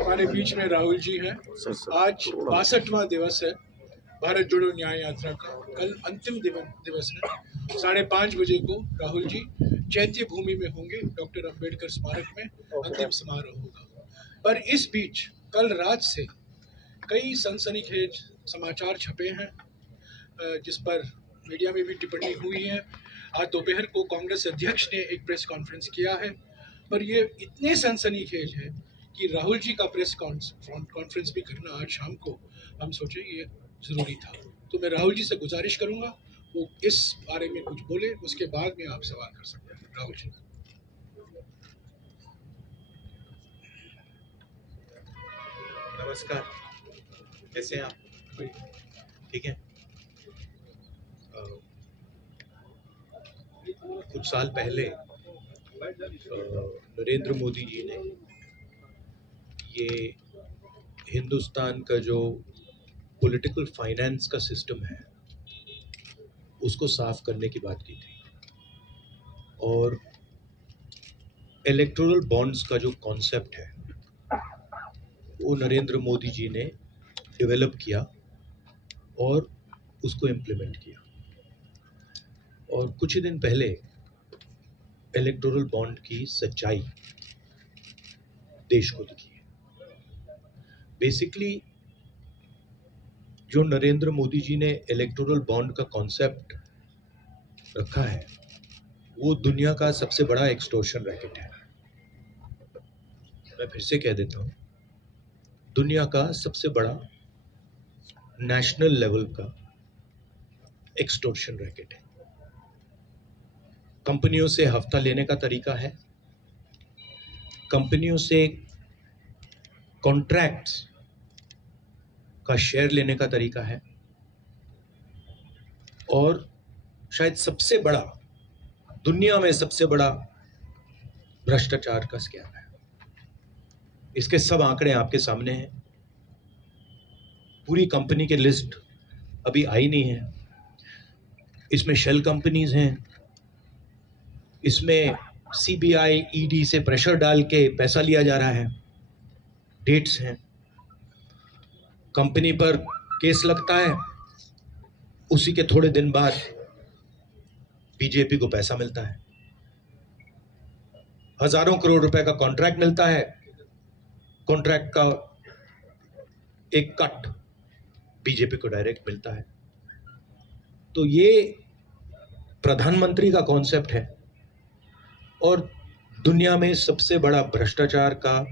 हमारे बीच में राहुल जी हैं। आज 62वां दिवस है भारत जोड़ो न्याय यात्रा का। कल अंतिम दिवस है। 5:30 बजे को राहुल जी चैत्य भूमि में होंगे, डॉक्टर अंबेडकर स्मारक में अंतिम समारोह होगा। पर इस बीच कल रात से कई सनसनीखेज समाचार छपे हैं, जिस पर मीडिया में भी टिप्पणी हुई है। आज दोपहर को कांग्रेस अध्यक्ष ने एक प्रेस कॉन्फ्रेंस किया है, पर ये इतने सनसनीखेज है कि राहुल जी का प्रेस कॉन्फ्रेंस भी करना आज शाम को हम सोचे ये जरूरी था। तो मैं राहुल जी से गुजारिश करूंगा वो इस बारे में कुछ बोले, उसके बाद में आप सवाल कर सकते हैं। राहुल जी। नमस्कार, कैसे हैं आप? ठीक है। कुछ साल पहले नरेंद्र मोदी जी ने ये हिंदुस्तान का जो पॉलिटिकल फाइनेंस का सिस्टम है उसको साफ करने की बात की थी, और इलेक्टोरल बॉन्ड्स का जो कॉन्सेप्ट है वो नरेंद्र मोदी जी ने डेवलप किया और उसको इम्प्लीमेंट किया। और कुछ ही दिन पहले इलेक्टोरल बॉन्ड की सच्चाई देश को दिखी है। बेसिकली जो नरेंद्र मोदी जी ने इलेक्टोरल बॉन्ड का कॉन्सेप्ट रखा है वो दुनिया का सबसे बड़ा एक्सटॉर्शन रैकेट है। मैं फिर से कह देता हूँ, दुनिया का सबसे बड़ा नेशनल लेवल का एक्सटॉर्शन रैकेट है। कंपनियों से हफ्ता लेने का तरीका है, कंपनियों से कॉन्ट्रैक्ट्स का शेयर लेने का तरीका है, और शायद सबसे बड़ा, दुनिया में सबसे बड़ा भ्रष्टाचार का स्कैम है। इसके सब आंकड़े आपके सामने हैं। पूरी कंपनी की लिस्ट अभी आई नहीं है। इसमें शेल कंपनीज हैं, इसमें सीबीआई ईडी से प्रेशर डाल के पैसा लिया जा रहा है, डेट्स हैं, कंपनी पर केस लगता है, उसी के थोड़े दिन बाद बीजेपी को पैसा मिलता है, हजारों करोड़ रुपए का कॉन्ट्रैक्ट मिलता है, कॉन्ट्रैक्ट का एक कट बीजेपी को डायरेक्ट मिलता है। तो ये प्रधानमंत्री का कॉन्सेप्ट है और दुनिया में सबसे बड़ा भ्रष्टाचार का,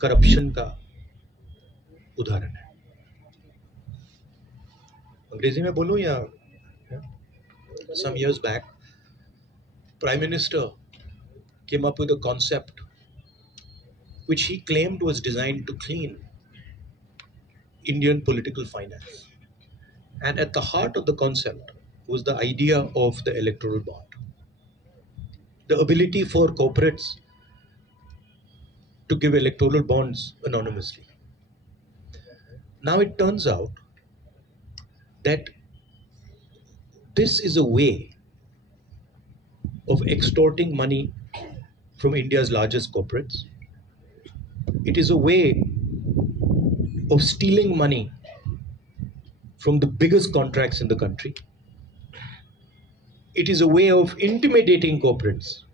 करप्शन का उदाहरण है। अंग्रेजी में बोलूं या? Some years back, Prime Minister came up with a concept which he claimed was designed to clean Indian political finance. And at the heart of the concept was the idea of the electoral bond. The ability for corporates to give electoral bonds anonymously. Now it turns out that this is a way of extorting money from India's largest corporates. It is a way of stealing money from the biggest contracts in the country. It is a way of intimidating corporates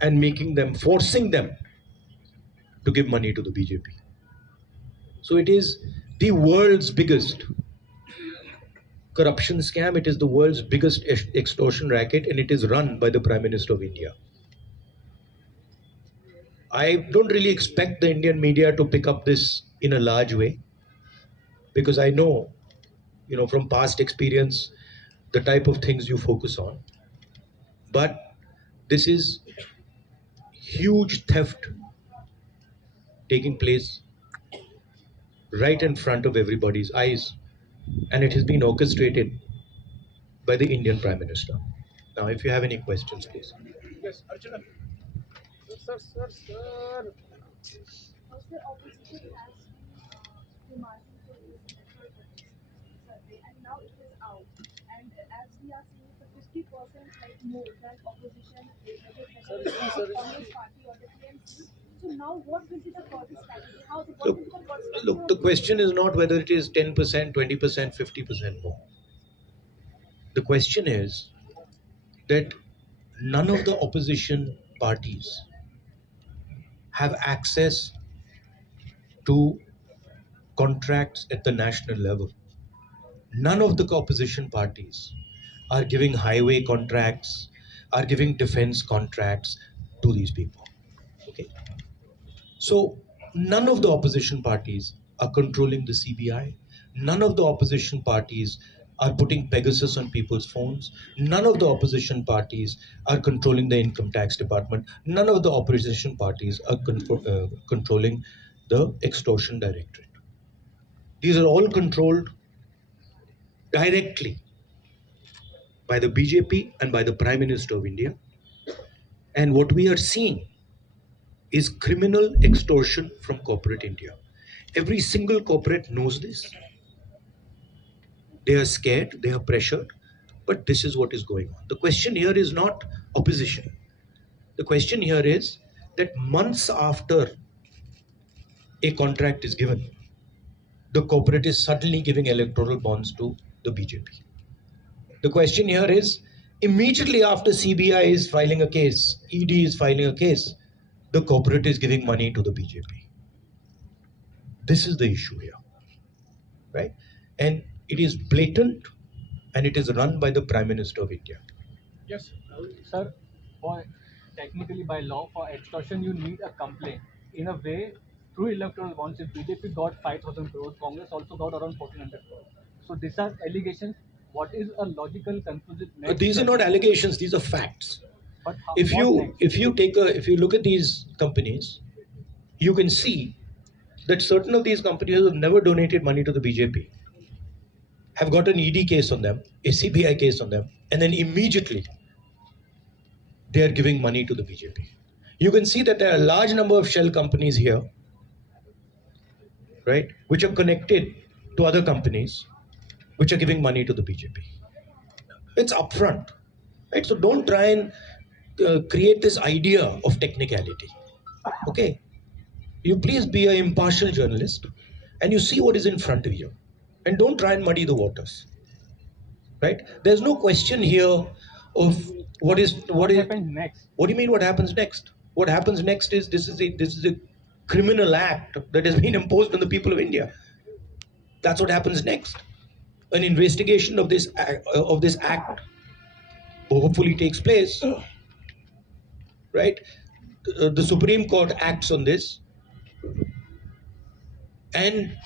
and making them, forcing them to give money to the BJP. So it is the world's biggest corruption scam. It is the world's biggest extortion racket, and it is run by the Prime Minister of India. I don't really expect the Indian media to pick up this in a large way, because I know, from past experience, the type of things you focus on. But this is huge theft taking place right in front of everybody's eyes, and it has been orchestrated by the Indian Prime Minister. Now, if you have any questions, please. Yes, Archana. Sir. Also, opposition has been demanding for this electoral survey, and now it is out. And as we are seeing, the 50% like more than opposition, whether Congress party or the TMC. So now, what will be the further strategy? Look, the question is not whether it is 10%, 20%, 50% more. The question is that none of the opposition parties have access to contracts at the national level. None of the opposition parties are giving highway contracts, are giving defense contracts to these people. Okay. So none of the opposition parties are controlling the CBI. None of the opposition parties are putting Pegasus on people's phones. None of the opposition parties are controlling the income tax department. None of the opposition parties are controlling the extortion directorate. These are all controlled directly by the BJP and by the Prime Minister of India. And what we are seeing is criminal extortion from corporate India. Every single corporate knows this. They are scared, they are pressured, but this is what is going on. The question here is not opposition. The question here is that months after a contract is given, the corporate is suddenly giving electoral bonds to the BJP. The question here is immediately after CBI is filing a case, ED is filing a case, the corporate is giving money to the BJP. This is the issue here, right? And it is blatant and it is run by the Prime Minister of India. Yes. Sir, technically by law for extortion you need a complaint. In a way, through electoral bonds, if BJP got 5,000 crores, Congress also got around 1,400 crores. So these are allegations. What is a logical conclusion? But these are not allegations; these are facts. But how, If you look at these companies, you can see that certain of these companies have never donated money to the BJP, have got an ED case on them, a CBI case on them, and then immediately they are giving money to the BJP. You can see that there are a large number of shell companies here, right, which are connected to other companies, which are giving money to the BJP. It's upfront, right? So don't try and create this idea of technicality. Okay, you please be an impartial journalist, and you see what is in front of you, and don't try and muddy the waters. Right? There's no question here of what happens next. What do you mean? What happens next? What happens next is this is a criminal act that has been imposed on the people of India. That's what happens next. An investigation of this act hopefully takes place. Right? The Supreme Court acts on this, and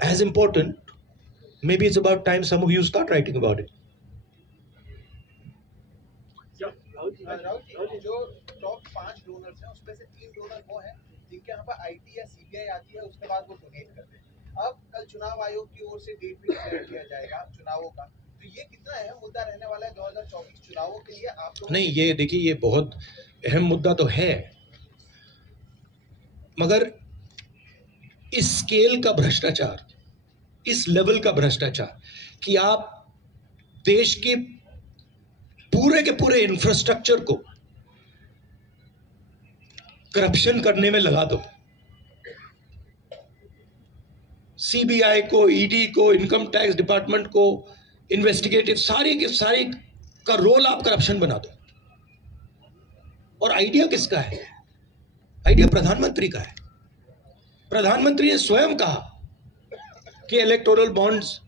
as important, maybe it's about time some of you start writing about it. Rahul ji जो top 5 donors हैं उसमें से 3 donor वो हैं जिनके यहाँ पर IT या सीबीआई आती है, उसके बाद वो डोनेट करते हैं। अब कल चुनाव आयोग की ओर से डेट भी डिक्लेयर किया जाएगा चुनावों का, तो ये कितना अहम मुद्दा रहने वाला है 2024 चुनावों के लिए आप लोग? नहीं, ये देखिए, ये बहुत अहम मुद्दा तो है, मगर इस स्केल का भ्रष्टाचार, इस लेवल का भ्रष्टाचार कि आप देश के पूरे इंफ्रास्ट्रक्चर को करप्शन करने में लगा दो, सीबीआई को, ईडी को, इनकम टैक्स डिपार्टमेंट को, इन्वेस्टिगेटिव सारे के सारे का रोल आप करप्शन बना दो। और आइडिया किसका है? आइडिया प्रधानमंत्री का है। प्रधानमंत्री ने स्वयं कहा कि इलेक्टोरल बॉन्ड्स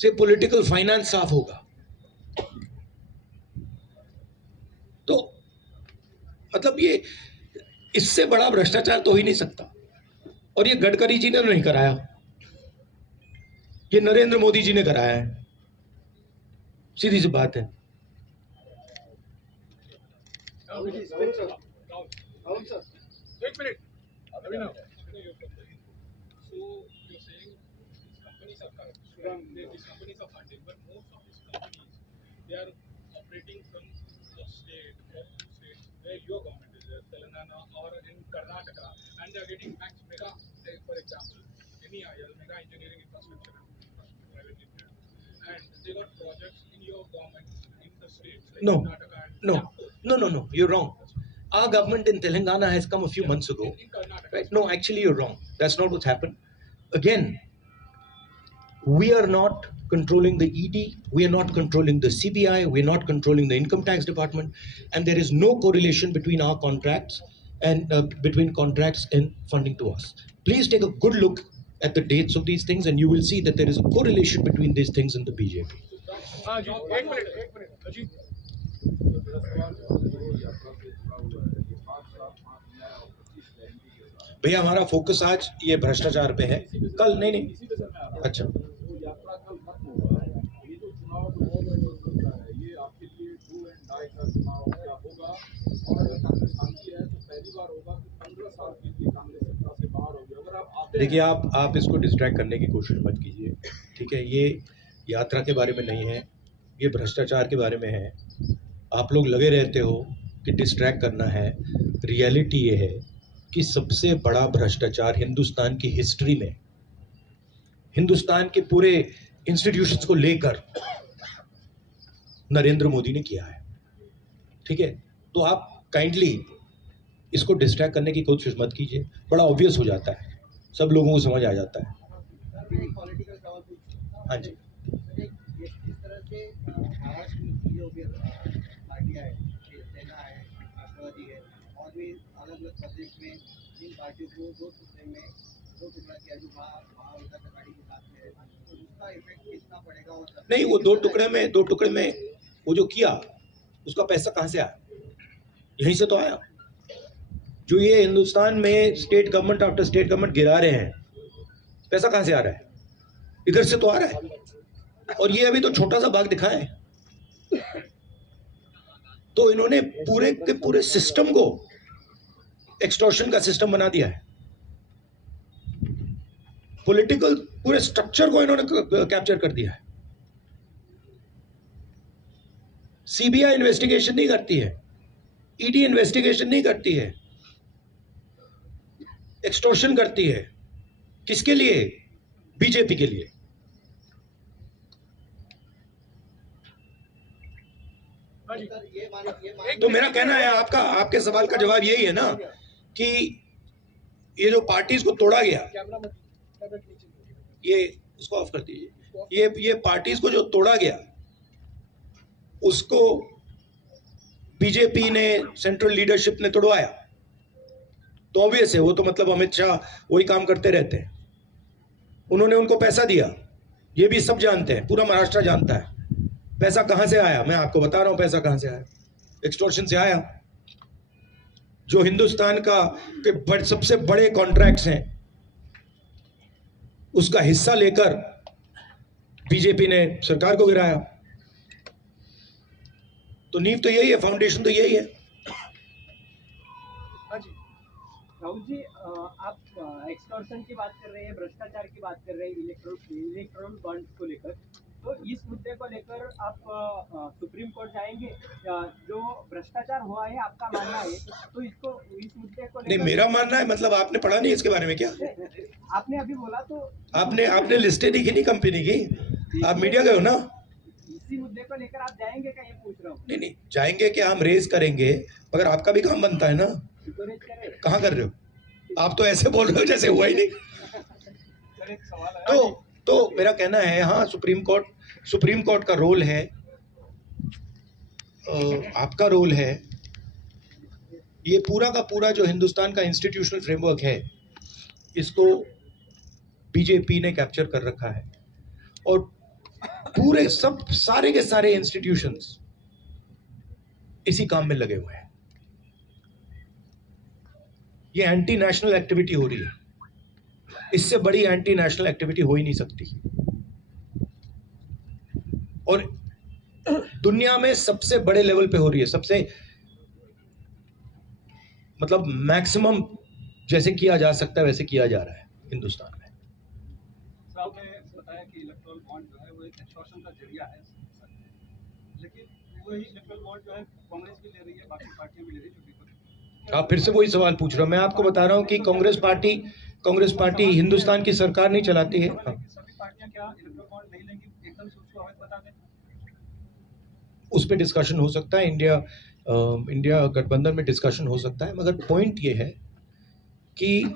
से पॉलिटिकल फाइनेंस साफ होगा। तो मतलब ये इससे बड़ा भ्रष्टाचार तो हो ही नहीं सकता। और ये गडकरी जी ने नहीं कराया, ये नरेंद्र मोदी जी ने कराया है, सीधी सी बात है। एक minute, Abhinav. So you're saying these companies are corrupt. These companies are funding, but most of these companies, they are operating from the state or states where your government is there, Telangana or in Karnataka, and they are getting max mega, say for example, MEIL, Mega Engineering Infrastructure Private Limited, and they got projects in your government in the states like No, Karnataka and no, you're wrong. Our government in Telangana has come a few months ago. In Karnataka. Right? No, actually, you're wrong. That's not what's happened. Again, we are not controlling the ED, we are not controlling the CBI, we are not controlling the income tax department, and there is no correlation between our contracts and between contracts and funding to us. Please take a good look at the dates of these things, and you will see that there is a correlation between these things in the BJP. हाँ जी, एक minute Ajit. भैया हमारा focus आज ये भ्रष्टाचार पे है, कल नहीं अच्छा देखिए आप इसको डिस्ट्रैक्ट करने की कोशिश मत कीजिए, ठीक है? ये यात्रा के बारे में नहीं है, ये भ्रष्टाचार के बारे में है। आप लोग लगे रहते हो कि डिस्ट्रैक्ट करना है। रियलिटी ये है कि सबसे बड़ा भ्रष्टाचार हिंदुस्तान की हिस्ट्री में, हिंदुस्तान के पूरे इंस्टीट्यूशंस को लेकर नरेंद्र मोदी ने किया है, ठीक है? तो आप काइंडली इसको डिस्ट्रैक्ट करने की कोशिश मत कीजिए, बड़ा ऑब्वियस हो जाता है, सब लोगों को समझ आ जाता है। हाँ जी, जिस तरह से महाराष्ट्र की जो भी पार्टियां है, सेना है, राष्ट्रवादी है, और भी अलग अलग प्रदेश में इन पार्टियों को दो टुकड़ा किया जो महाविकास अघाड़ी के साथ में है, तो उसका इफेक्ट कितना पड़ेगा? और नहीं, वो दो टुकड़े में वो जो किया उसका पैसा कहाँ से आया? यहीं से तो आया। जो ये हिंदुस्तान में state government after state government गिरा रहे हैं, पैसा कहाँ से आ रहा है? इधर से तो आ रहा है। और ये अभी तो छोटा सा भाग दिखा है, तो इन्होंने पूरे के पूरे सिस्टम को एक्सटॉर्शन का सिस्टम बना दिया है। पॉलिटिकल पूरे स्ट्रक्चर को इन्होंने कैप्चर कर दिया है। सीबीआई इन्वेस्टिगेशन नहीं करती है, ईडी इन्वेस्टिगेशन नहीं करती है, एक्सटॉर्शन करती है। किसके लिए? बीजेपी के लिए। तो मेरा कहना है, आपके सवाल का जवाब यही है ना कि ये जो पार्टीज को तोड़ा गया, ये उसको ऑफ कर दीजिए, ये पार्टीज को जो तोड़ा गया उसको बीजेपी ने, सेंट्रल लीडरशिप ने तोड़वाया। तो ऑब्वियस है, वो तो मतलब अमित शाह वही काम करते रहते हैं। उन्होंने उनको पैसा दिया, ये भी सब जानते हैं, पूरा महाराष्ट्र जानता है। पैसा कहां से आया? मैं आपको बता रहा हूं पैसा कहां से आया। एक्सटॉर्शन से आया। जो हिंदुस्तान के सबसे बड़े कॉन्ट्रैक्ट्स हैं उसका हिस्सा लेकर बीजेपी ने सरकार को गिराया। तो नींव तो यही है, फाउंडेशन तो यही है। राहुल जी, आप एक्सटॉर्शन की बात कर रहे हैं, भ्रष्टाचार की बात कर रहे हैं, इलेक्ट्रल बॉन्ड को लेकर, तो इस मुद्दे को लेकर आप सुप्रीम कोर्ट जाएंगे? जो भ्रष्टाचार हुआ है आपका मानना है, तो इस मुद्दे को लेकर नहीं, मेरा मानना है, मतलब आपने पढ़ा नहीं इसके बारे में क्या? आपने अभी बोला तो आपने लिस्टें दिखी नहीं कंपनी की, आप मीडिया गए हो ना? इसी मुद्दे को लेकर आप जाएंगे क्या, ये पूछ रहा हूँ। नहीं, जाएंगे क्या, हम रेज करेंगे, मगर आपका भी काम बनता है ना। कहाँ कर रहे हो आप? तो ऐसे बोल रहे हो जैसे हुआ ही नहीं। तो मेरा कहना है, हाँ, सुप्रीम कोर्ट का रोल है, आपका रोल है। ये पूरा का पूरा जो हिंदुस्तान का इंस्टीट्यूशनल फ्रेमवर्क है, इसको बीजेपी ने कैप्चर कर रखा है, और पूरे सारे के सारे इंस्टीट्यूशंस इसी काम में लगे हुए हैं। ये एंटी नेशनल एक्टिविटी हो रही है, इससे बड़ी एंटी नेशनल एक्टिविटी हो ही नहीं सकती। और दुनिया में सबसे बड़े लेवल पे हो रही है, सबसे मतलब मैक्सिमम जैसे किया जा सकता है वैसे किया जा रहा है हिंदुस्तान में। आपने बताया कि इलेक्ट्रल बॉन्ड जो है वो एक एक्सटॉर्शन का जरिया है, लेकिन वही इलेक्ट्रल बॉन्ड जो है कांग्रेस भी ले रही है, बाकी पार्टियां भी ले रही है। आप फिर से वही सवाल पूछ रहे हो। मैं आपको बता रहा हूं कि कांग्रेस पार्टी हिंदुस्तान की सरकार नहीं चलाती है। सभी पार्टियां क्या इलेक्ट्रल बॉन्ड नहीं लेंगी, एकदम से उसको अवैध बता दें? उस पर डिस्कशन हो सकता है। इंडिया इंडिया गठबंधन में डिस्कशन हो सकता है, मगर पॉइंट ये है कि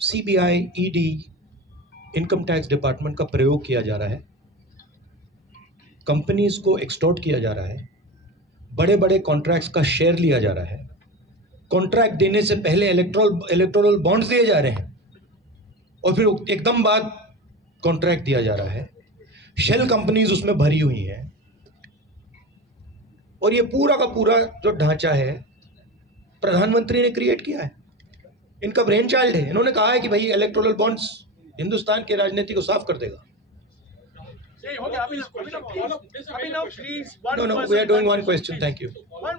CBI, ED, income tax department का प्रयोग किया जा रहा है, कंपनीज को एक्सटॉर्ट किया जा रहा है, बड़े बड़े कॉन्ट्रैक्ट्स का शेयर लिया जा रहा है, कॉन्ट्रैक्ट देने से पहले इलेक्टोरल बॉन्ड्स दिए जा रहे हैं और फिर एकदम बाद कॉन्ट्रैक्ट दिया जा रहा है। शेल कंपनीज उसमें भरी हुई हैं और ये पूरा का पूरा जो ढांचा है प्रधानमंत्री ने क्रिएट किया है, इनका ब्रेन चाइल्ड है। इन्होंने कहा है कि भाई इलेक्टोरल बॉन्ड्स हिंदुस्तान के राजनीति को साफ कर देगा। No, we are doing one question. Thank you.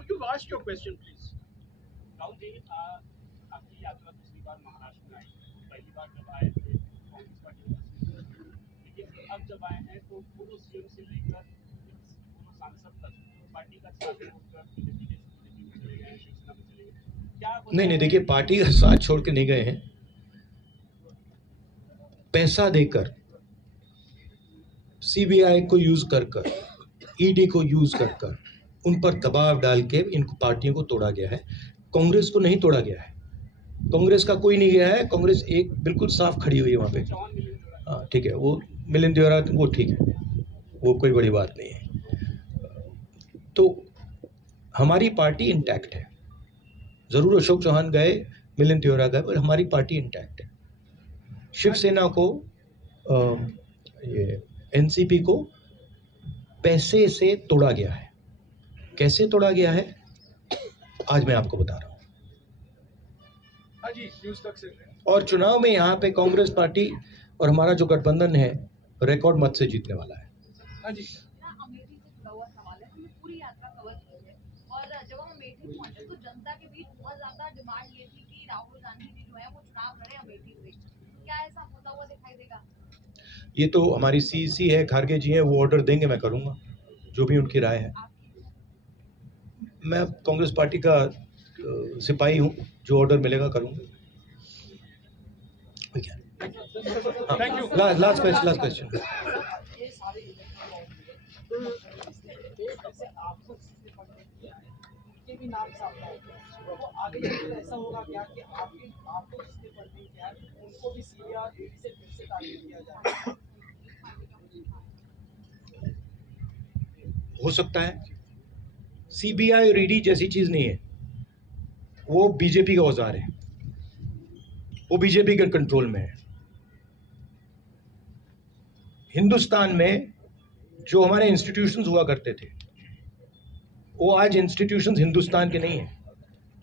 You ask your question, please. Rahul ji, आपकी यात्रा दूसरी बार महाराष्ट्र में आई, पहली बार जब आए थे कांग्रेस पार्टी में, लेकिन अब जब आए हैं तो पूर्व सीएम से लेकर पूर्व सांसद तक पार्टी का साथ छोड़कर बीजेपी में चले गए, शिवसेना में चले गए। क्या नहीं, देखिए, पार्टी का साथ छोड़ के नहीं गए हैं, पैसा देकर सीबीआई को यूज कर ईडी को यूज कर उन पर दबाव डाल के इन पार्टियों को तोड़ा गया है। कांग्रेस को नहीं तोड़ा गया है, कांग्रेस का कोई नहीं गया है, कांग्रेस एक बिल्कुल साफ खड़ी हुई है वहाँ पे। हाँ ठीक है, वो मिलिंद देवरा वो ठीक है, वो कोई बड़ी बात नहीं है। तो हमारी पार्टी इंटैक्ट है, ज़रूर अशोक चौहान गए, मिलिंद देवरा गए, पर हमारी पार्टी इंटैक्ट है। शिवसेना को ये एनसीपी को पैसे से तोड़ा गया है। कैसे तोड़ा गया है आज मैं आपको बता रहा हूँ। हाँ जी, न्यूज़ तक से। और चुनाव में यहाँ पे कांग्रेस पार्टी और हमारा जो गठबंधन है रिकॉर्ड मत से जीतने वाला है। हाँ जी, अमेठी से जुड़ा हुआ सवाल है। हमने पूरी यात्रा कवर की है और जब हम अमेठी पहुंचे तो जनता के बीच बहुत ज्यादा डिमांड ये थी कि राहुल गांधी जी जो है वो चुनाव लड़े अमेठी से। क्या ऐसा होता हुआ दिखाई देगा? ये तो हमारी सीईसी है, खारगे जी हैं, वो ऑर्डर देंगे, मैं करूँगा जो भी उनकी राय है। मैं कांग्रेस पार्टी का सिपाही हूँ, जो ऑर्डर मिलेगा करूँगा। Thank you. Last question. भी नाम सामने आए तो आगे ऐसा होगा क्या कि आपको जिसने फंडिंग किया है उनको भी सीबीआई और ईडी से फिर से टारगेट किया जाए? हो सकता है। सीबीआई और ईडी जैसी चीज नहीं है, वो बीजेपी का औजार है, वो बीजेपी के कंट्रोल में है। हिंदुस्तान में जो हमारे इंस्टीट्यूशंस हुआ करते थे वो आज इंस्टीट्यूशंस हिंदुस्तान के नहीं है।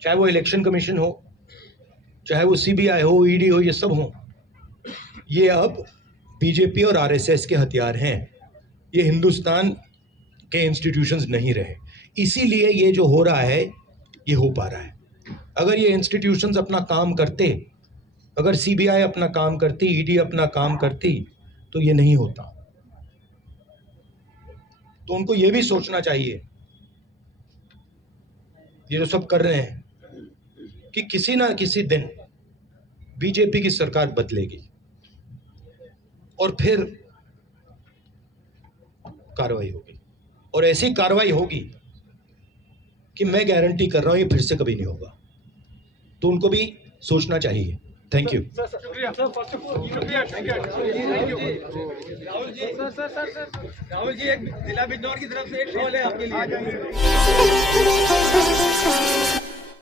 चाहे वो इलेक्शन कमीशन हो, चाहे वो सीबीआई हो, ईडी हो, ये सब हो, ये अब बीजेपी और आरएसएस के हथियार हैं। ये हिंदुस्तान के इंस्टीट्यूशंस नहीं रहे, इसीलिए ये जो हो रहा है ये हो पा रहा है। अगर ये इंस्टीट्यूशंस अपना काम करते, अगर सीबीआई अपना काम करती, ईडी अपना काम करती, तो ये नहीं होता। तो उनको ये भी सोचना चाहिए, ये जो सब कर रहे हैं, कि किसी ना किसी दिन बीजेपी की सरकार बदलेगी और फिर कार्रवाई होगी, और ऐसी कार्रवाई होगी कि मैं गारंटी कर रहा हूं ये फिर से कभी नहीं होगा। तो उनको भी सोचना चाहिए। Thank you. शुक्रिया। राहुल जी एक जिला बिजनौर की तरफ से एक कॉल है आपके लिए।